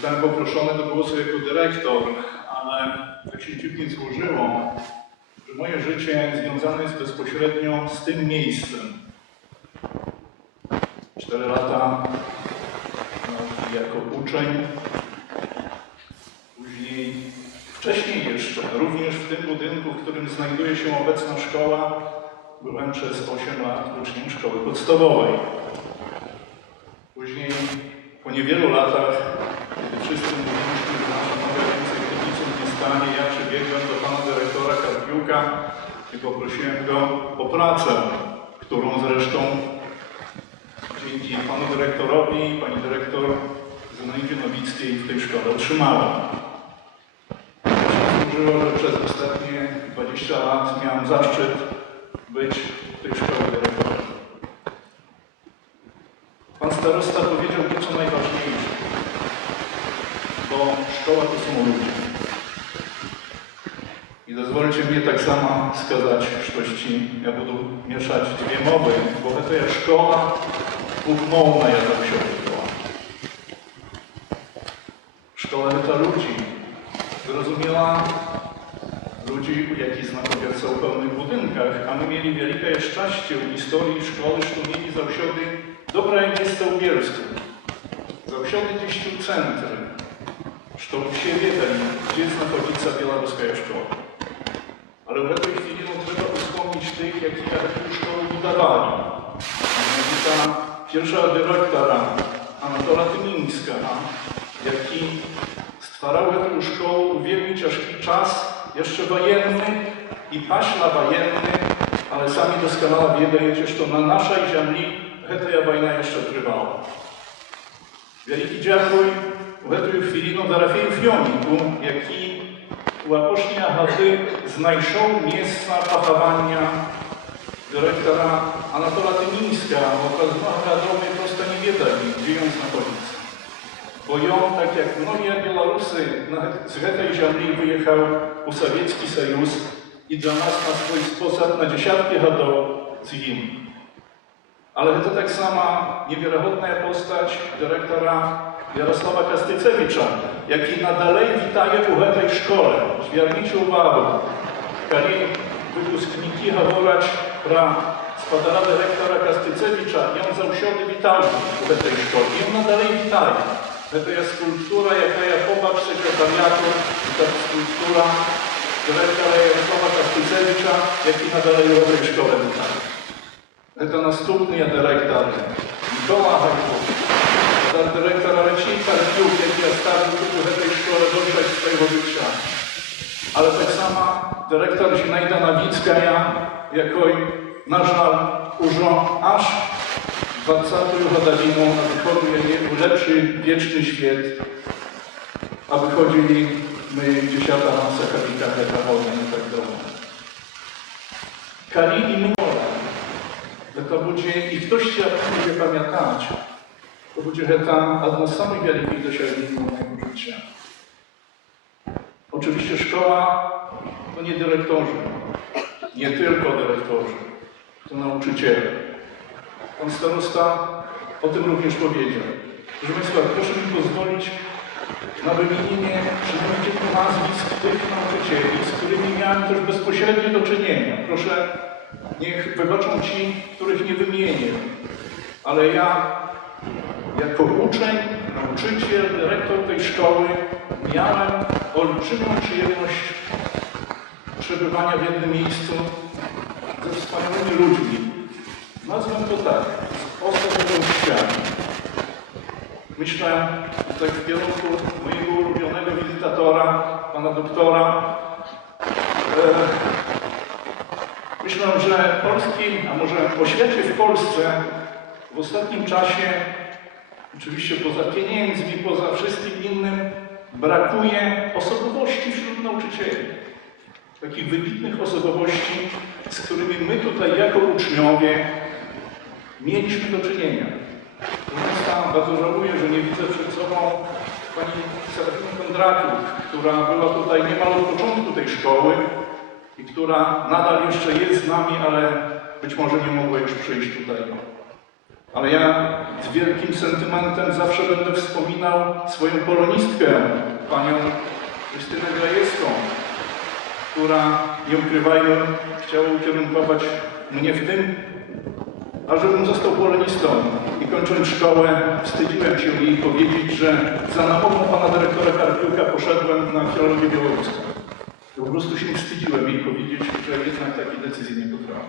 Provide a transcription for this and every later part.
Zostałem poproszony do głosu jako dyrektor, ale tak się dziwnie złożyło, że moje życie związane jest bezpośrednio z tym miejscem. Cztery lata no, jako uczeń, później wcześniej jeszcze, również w tym budynku, w którym znajduje się obecna szkoła, byłem przez 8 lat uczniem szkoły podstawowej. Później, po niewielu latach, wszyscy mówiliśmy, że noga więcej kibiców nie stanie, ja przybiegłem do pana dyrektora Karpiuka i poprosiłem go o pracę, którą zresztą dzięki panu dyrektorowi pani dyrektor Zenaidzie Nowickiej w tej szkole się służyło, że przez ostatnie 20 lat miałem zaszczyt być w tej szkole dyrektorem. Pan starosta powiedział nieco najważniejsze, bo szkoła to są ludzie. I dozwólcie mnie tak samo skazać ja budu mieszać dwie mowy, bo to jest szkoła umowna, ja tam się odbyła. Szkoła to ludzi, zrozumiała ludzi, jakich znakowiec są w pełnych budynkach, a my mieli wielkie szczęście w historii szkoły, że mieli zawsiody dobre miejsce u Bielsku. Zawsiody gdzieś w centrum, że się wiedzieli, gdzie jest znakowica białoruska szkoła. Ale w tej tych, jakich tę szkołę budowali. Mianowicie pierwsza dyrektora Anatola Tymińska, jaki stwarał tę szkołę wielki ciężki czas, jeszcze wojenny i paśla wojenny, ale sami doskonale wiedzą, że to na naszej ziemi ta wojna jeszcze trwała. Wielki dziękuj w tej chwili no, Darafieju Fioniku, jaki u Aposznia Chaty znajszą miejsca pochowania dyrektora Anatola Tymińska, bo wiadomo prosto nie wiedzieli, gdzie ją znachodzić. Bo ją, tak jak mnogi Białorusy z tej ziemi wyjechał u Sowiecki Sojus i dla nas na swój sposób na dziesiątki lat z nim. Ale to tak sama niewiarygodna postać dyrektora Jarosława Kastycewicza, jak i na dalej witaje uletej szkole. Zwiarnijcie uwagę, kali wypuszniki haworać pra spadarady rektora Kastycewicza, ją zausiony witali w tej szkole. I on dalej witaje. To jest kultura, jaka ja popatrz sekretariatu, ta kultura dyrektora Jarosława Kastycewicza, jak i na dalej uletej szkole. To następny dyrektor Mikołaj Hajkowski za dyrektora Karpiuk, jaki ja stawił w tej szkole dotrzeć swojego życia. Ale tak samo dyrektor Zinajda Nawicka, ja, jako na żal, użo aż 20 godzinę, aby chodził w lepszy, wieczny świat, a wychodzili my dziesiąta na Sachavika, Heta, Wolna i tak dalej. Kali i Mora, to będzie, i ktoś się będzie pamiętać, to będzie heta jedno z samych wielkich doświadczeń mojego życia. Oczywiście szkoła to nie dyrektorzy, nie tylko dyrektorzy, to nauczyciele. Pan starosta o tym również powiedział. Proszę Państwa, proszę mi pozwolić na wymienienie kilku nazwisk tych nauczycieli, z którymi miałem też bezpośrednio do czynienia. Proszę, niech wybaczą ci, których nie wymienię, ale ja jako uczeń, nauczyciel, dyrektor tej szkoły miałem olbrzymią przyjemność przebywania w jednym miejscu ze wspaniałymi ludźmi. Nazwę to tak, z osobowościami. Myślę, tak w kierunku mojego ulubionego wizytatora, pana doktora. E, myślę, że Polski, a może po świecie w Polsce w ostatnim czasie Oczywiście poza pieniędzmi, poza wszystkim innym, brakuje osobowości wśród nauczycieli. Takich wybitnych osobowości, z którymi my tutaj jako uczniowie mieliśmy do czynienia. Proszę bardzo żałuję, że nie widzę przed sobą pani Serafiny Kondraków, która była tutaj niemal od początku tej szkoły i która nadal jeszcze jest z nami, ale być może nie mogła już przyjść tutaj Ale ja z wielkim sentymentem zawsze będę wspominał swoją polonistkę, panią Krystynę Grajewską, która, nie ukrywajmy, chciała ukierunkować mnie w tym, ażebym został polonistą. I kończąc szkołę, wstydziłem się jej powiedzieć, że za namową pana dyrektora Karpiuka poszedłem na filologię białoruską. Po prostu się wstydziłem jej powiedzieć, że jednak takiej decyzji nie podjąłem.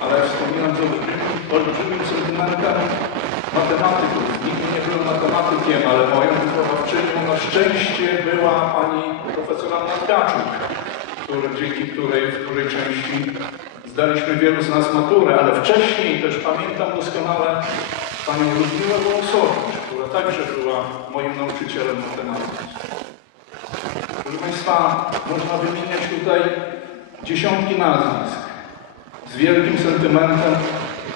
Ale olbrzymim, olbrzymim sentymentem matematyków. Nigdy nie byłem matematykiem, ale moją wychowawczynią na szczęście była pani profesor Anna Tkaczuk, który, dzięki której, w której części zdaliśmy wielu z nas maturę, ale wcześniej też pamiętam doskonale panią Ludmiłę Wąsowicz, która także była moim nauczycielem matematyki. Proszę Państwa, można wymieniać tutaj dziesiątki nazwisk z wielkim sentymentem,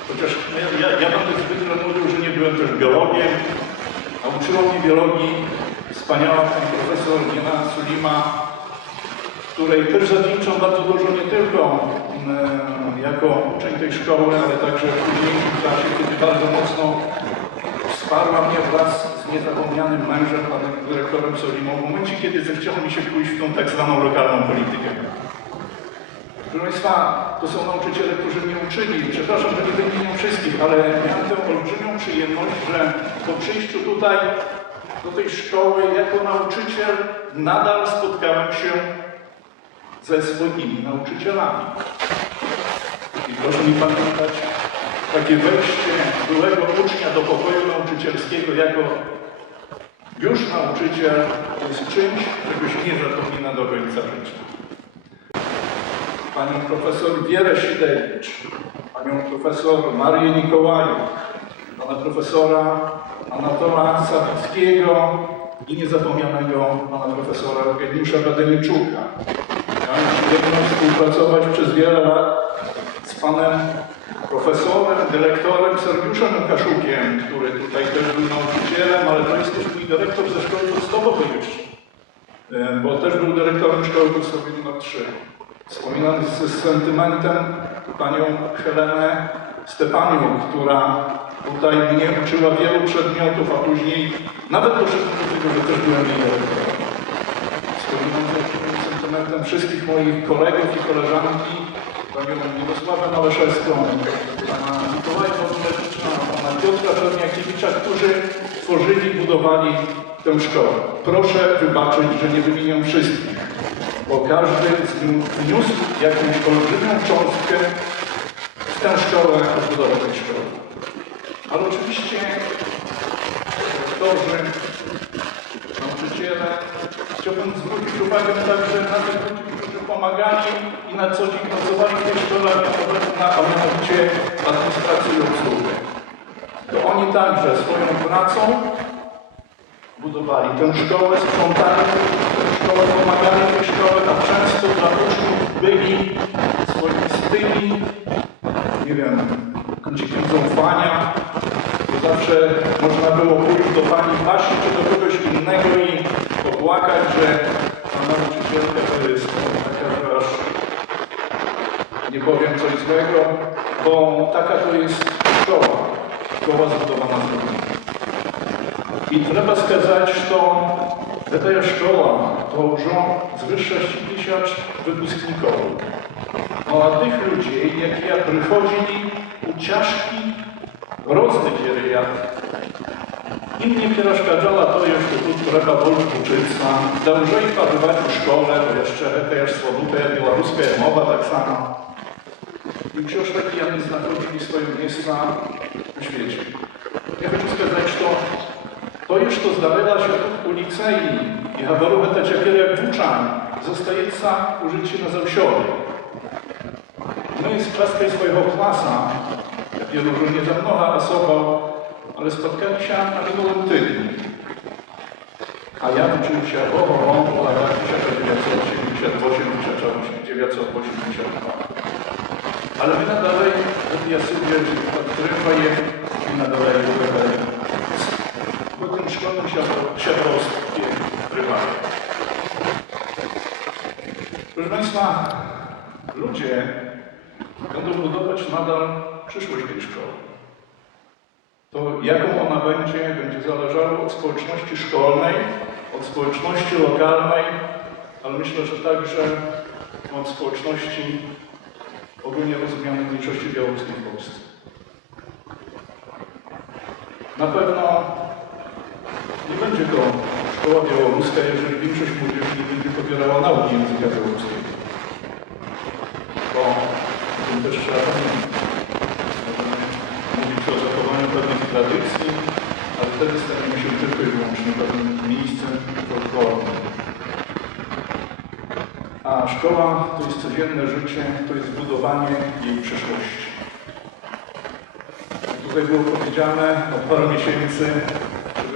chociaż no ja, ja, ja będę zwykle mówił, że nie byłem też biologiem, a uczyła mnie biologii wspaniała pani profesor Nina Sulima, której też zawdzięczam bardzo dużo nie tylko mm, jako uczeń tej szkoły, ale także w późniejszym czasie, kiedy bardzo mocno wsparła mnie wraz z niezapomnianym mężem, panem dyrektorem Solimą, w momencie, kiedy zechciało mi się pójść w tą tak zwaną lokalną politykę. Proszę Państwa, to są nauczyciele, którzy mnie uczyli. Przepraszam, że nie wymieniam wszystkich, ale miałem tę olbrzymią przyjemność, że po przyjściu tutaj do tej szkoły jako nauczyciel nadal spotkałem się ze swoimi nauczycielami. I proszę mi pamiętać, takie wejście byłego ucznia do pokoju nauczycielskiego jako już nauczyciel jest czymś, czego się nie zapomina do końca życia. Panią profesor Wierę Sidewicz, panią profesor Marię Nikołajuk, pana profesora Anatola Sawickiego i niezapomnianego pana profesora Eugeniusza Badeniczuka. Miałem przyjemność współpracować przez wiele lat z panem profesorem, dyrektorem Sergiuszem Łukaszukiem, który tutaj też był nauczycielem, ale to jest też mój dyrektor ze szkoły podstawowej już, e, bo też był dyrektorem szkoły podstawowej nr 3. Wspominam z, sentymentem panią Helenę Stepaniuk, która tutaj mnie uczyła wielu przedmiotów, a później nawet doszedłem do tego, że też byłem jej. Wspominam z sentymentem wszystkich moich kolegów i koleżanki, panią Mirosławę Małeszewską, pana Mikołaja Wodniewicza, pana Piotra Czerniakiewicza, którzy tworzyli, budowali tę szkołę. Proszę wybaczyć, że nie wymieniam wszystkich, bo każdy wniósł jakąś olbrzymią cząstkę w tę szkołę, w budowę tej szkoły. Ale oczywiście rektorzy, nauczyciele, chciałbym zwrócić uwagę także na tych ludzi, którzy pomagali i na co dzień pracowali w tej szkole, a mianowicie- a mianowicie administracji i. To oni także swoją pracą budowali. Tę szkołę, sprzątali tę szkołę, pomagali tej szkole, a często dla uczniów byli swoistymi, nie wiem, kącikiem zaufania, to zawsze można było pójść do pani Basi czy do kogoś innego i popłakać, że ta nauczycielka to jest taka, że aż nie powiem coś złego, bo taka to jest szkoła, szkoła zbudowana z ludźmi. I trzeba сказать, что эта школа to уже zwyższa 60 wypускników. Młodych ludzi, jakie przychodzili uciążki różnych dziewiat. Im nie przeszkadzała to, że tu trzeba było uczyć dłużej padować w szkole, bo jeszcze jakaś słabutę białoruska mowa tak samo. I książki oni znajdowali swoje miejsca w świecie. To już to zdarzyła się w ulicei i hawarowe te ciepłe włóczami zostaje użycie na zawsiory. No i z czaskiej swojego klasa, jak wielu różnie za mnoha osoba, ale spotkali się na minulym tygodniu. A ja uczył się o rąku latach 1988, 1982. Ale my nadal, jak ja sobie, że to trwa je, my nadal, jak tym szkolnym siadłostwie prywatnie. Proszę Państwa, ludzie będą budować nadal przyszłość tej szkoły. to jaką ona będzie, będzie zależało od społeczności szkolnej, od społeczności lokalnej, ale myślę, że także od społeczności ogólnie rozumianej mniejszości białoruskiej w Polsce. Na pewno będzie to szkoła białoruska, jeżeli większość młodzieży nie będzie pobierała nauki języka białoruskiego. Bo o tym też trzeba pamiętać. Mówić o zachowaniu pewnych tradycji, ale wtedy staniemy się tylko i wyłącznie pewnym miejscem folklorowym. A szkoła to jest codzienne życie, to jest budowanie jej przyszłości. Tutaj było powiedziane od paru miesięcy,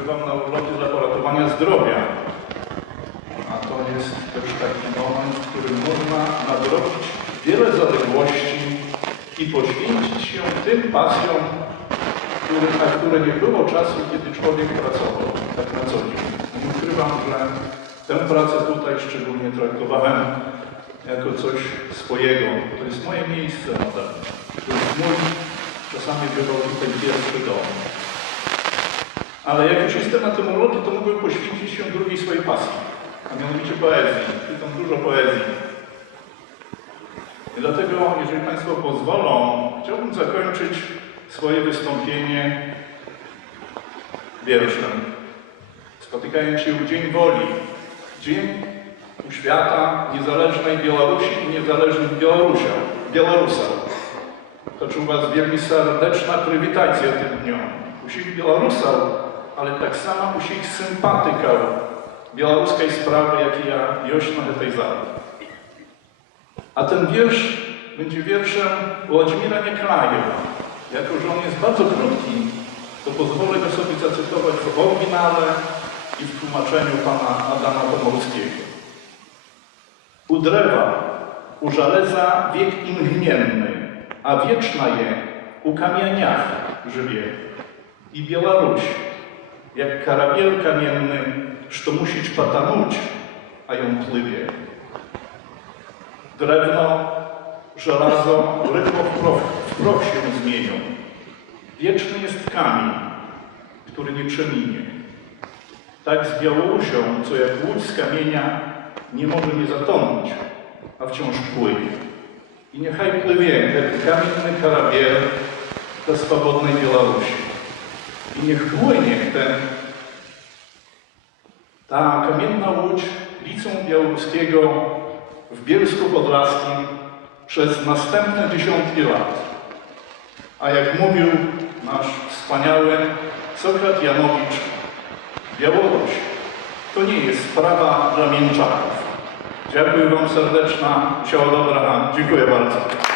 że bywam na urlopie dla poratowania zdrowia. A to jest też taki moment, w którym można nadrobić wiele zaległości i poświęcić się tym pasjom, który, na które nie było czasu, kiedy człowiek pracował tak na co dzień. Nie ukrywam, że tę pracę tutaj szczególnie traktowałem jako coś swojego. To jest moje miejsce nadal. To jest mój, czasami bywał tutaj pierwszy dom. Ale jak już jestem na tym urlopie, to mogłem poświęcić się drugiej swojej pasji, a mianowicie poezji. Czytam dużo poezji. I dlatego, jeżeli Państwo pozwolą, chciałbym zakończyć swoje wystąpienie wierszem. Spotykając się w Dzień Woli, Dzień świata niezależnej Białorusi i niezależnych Białorusia, Białorusa. U Was wielmi serdeczna prywitacja tym dniom. Usich Białorusał, ale tak samo usich sympatykał białoruskiej sprawy, jak i ja, Jośna tej zali. A ten wiersz będzie wierszem Władimira Niekrajewa. Jako, że on jest bardzo krótki, to pozwolę go sobie zacytować w oryginale i w tłumaczeniu pana Adama Pomorskiego. U drzewa, u wiek imgnienny, a wieczna je u kamieniach żywie. I Białoruś, jak karabiel kamienny, że musić patanuć, a ją pływie. Drewno, żelazo, rytmo w proch, się zmienią. Wieczny jest kamień, który nie przeminie. Tak z Białorusią, co jak łódź z kamienia nie może nie zatonąć, a wciąż płynie. I niechaj pływie ten kamienny karabiel do swobodnej Białorusi. I niech płynie ten, ta kamienna łódź licą białoruskiego w Bielsku Podlaskim przez następne dziesiątki lat. A jak mówił nasz wspaniały Sokrat Janowicz, Białoruś to nie jest sprawa dla mięczaków. Dziękuję Wam serdeczna. Siała dobra. Dziękuję bardzo.